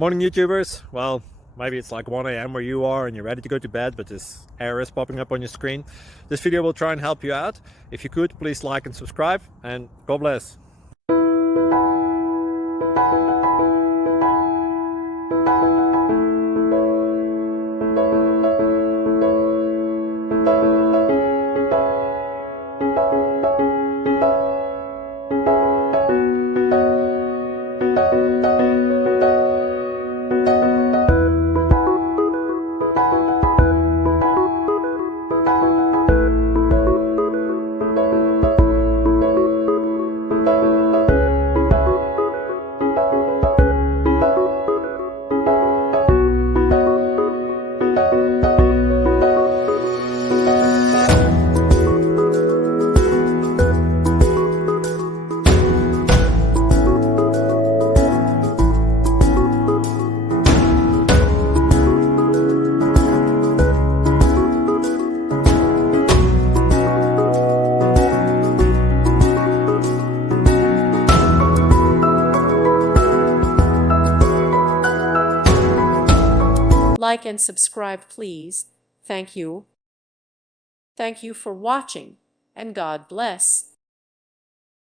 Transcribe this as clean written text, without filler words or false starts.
Morning YouTubers. Well, maybe it's like 1 a.m. where you are and you're ready to go to bed, but this error is popping up on your screen. This video will try and help you out. If you could, please like and subscribe, and God bless. Like and subscribe, please. Thank you. Thank you for watching, and God bless.